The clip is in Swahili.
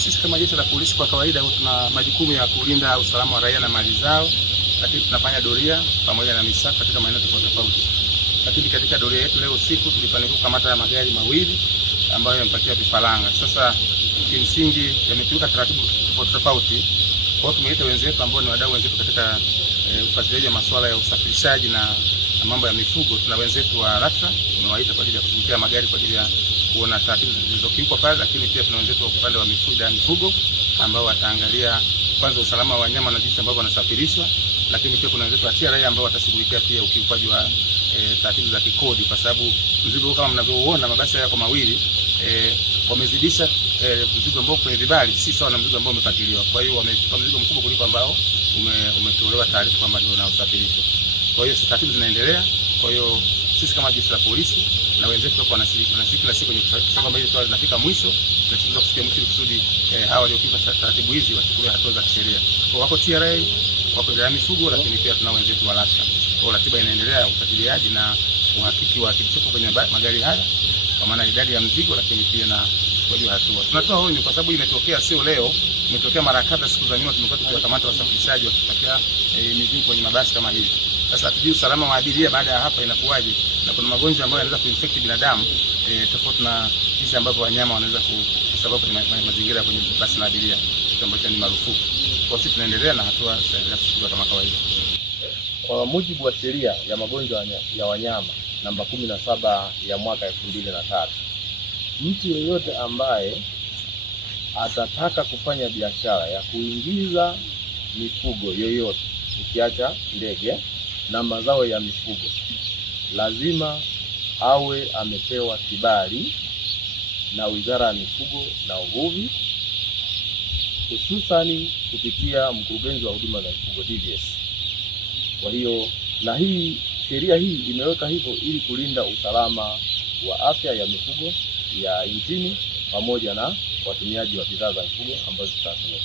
Sisi kama jeshi la polisi kwa kawaida tuna majukumu ya kulinda usalama wa raia na mali zao, lakini tunafanya doria pamoja na misako katika maeneo tofauti. Lakini katika doria yetu leo usiku tulifanikiwa kukamata magari mawili ambayo yamepakia vifaranga. Sasa kimsingi yamekiuka taratibu tofauti. Kwa hiyo tumeita wenzetu ambao ni wadau wenzetu katika ufuatiliaji wa masuala ya usafirishaji na mambo ya mifugo. Tuna wenzetu wa LATRA tumewaita kwa ajili ya kushughulikia magari kwa ajili ya kuona taratibu zilizokiukwa pale, lakini pia tuna wenzetu wa upande wa mifugo ambao wataangalia kwanza usalama wa wanyama na jinsi ambavyo wanasafirishwa, lakini pia kuna wenzetu wa TRA ambao watashughulikia pia ukiukaji wa taratibu za kikodi, kwa sababu mzigo kama mnavyoona mabasi yako mawili wamezidisha mzigo ambao kwenye vibali si sawa na mzigo ambao umepakiliwa. Kwa hiyo wamechukua mzigo mkubwa kuliko ambao umetolewa taarifa kwamba ndio unaosafirishwa. Kwa hiyo taratibu zinaendelea. Kwa hiyo sisi kama jeshi la polisi na wenzetu wako wanashiriki na siku kwenye kuhakikisha kwamba hili swala linafika mwisho na tunaweza kufikia mwisho kusudi hawa waliokiuka taratibu hizi wachukuliwe hatua za kisheria. Kwa wako TRA, wako idara ya mifugo, lakini pia tuna wenzetu wa LATRA. Kwa ratiba inaendelea ufuatiliaji na uhakiki wa kilichopo kwenye magari haya kwa maana idadi ya mzigo, lakini pia na kwa hatua. Tunatoa onyo kwa sababu imetokea sio leo, imetokea mara kadhaa siku za nyuma tumekuwa tukiwakamata wasafirishaji wakipakia mizigo kwenye mabasi kama hivi. Sasa hatujui usalama wa abiria baada ya hapa inakuwaje, na kuna magonjwa ambayo yanaweza kuinfect binadamu tofauti na jinsi ambavyo wanyama wanaweza kusababisha mazingira kwenye basi la abiria, kitu ambacho ni marufuku. Kwa sisi tunaendelea na hatua zinaendelea kuchukuliwa kama kawaida. Kwa mujibu wa sheria ya magonjwa ya wanyama namba 17 ya mwaka 2003, mtu yeyote ambaye atataka kufanya biashara ya kuingiza mifugo yoyote ukiacha ndege na mazao ya mifugo lazima awe amepewa kibali na Wizara ya Mifugo na Uvuvi, hususani kupitia mkurugenzi wa huduma za mifugo DVS. Kwa hiyo na hii sheria hii imeweka hivyo ili kulinda usalama wa afya ya mifugo ya nchini pamoja na watumiaji wa bidhaa za mifugo ambazo tutatumia.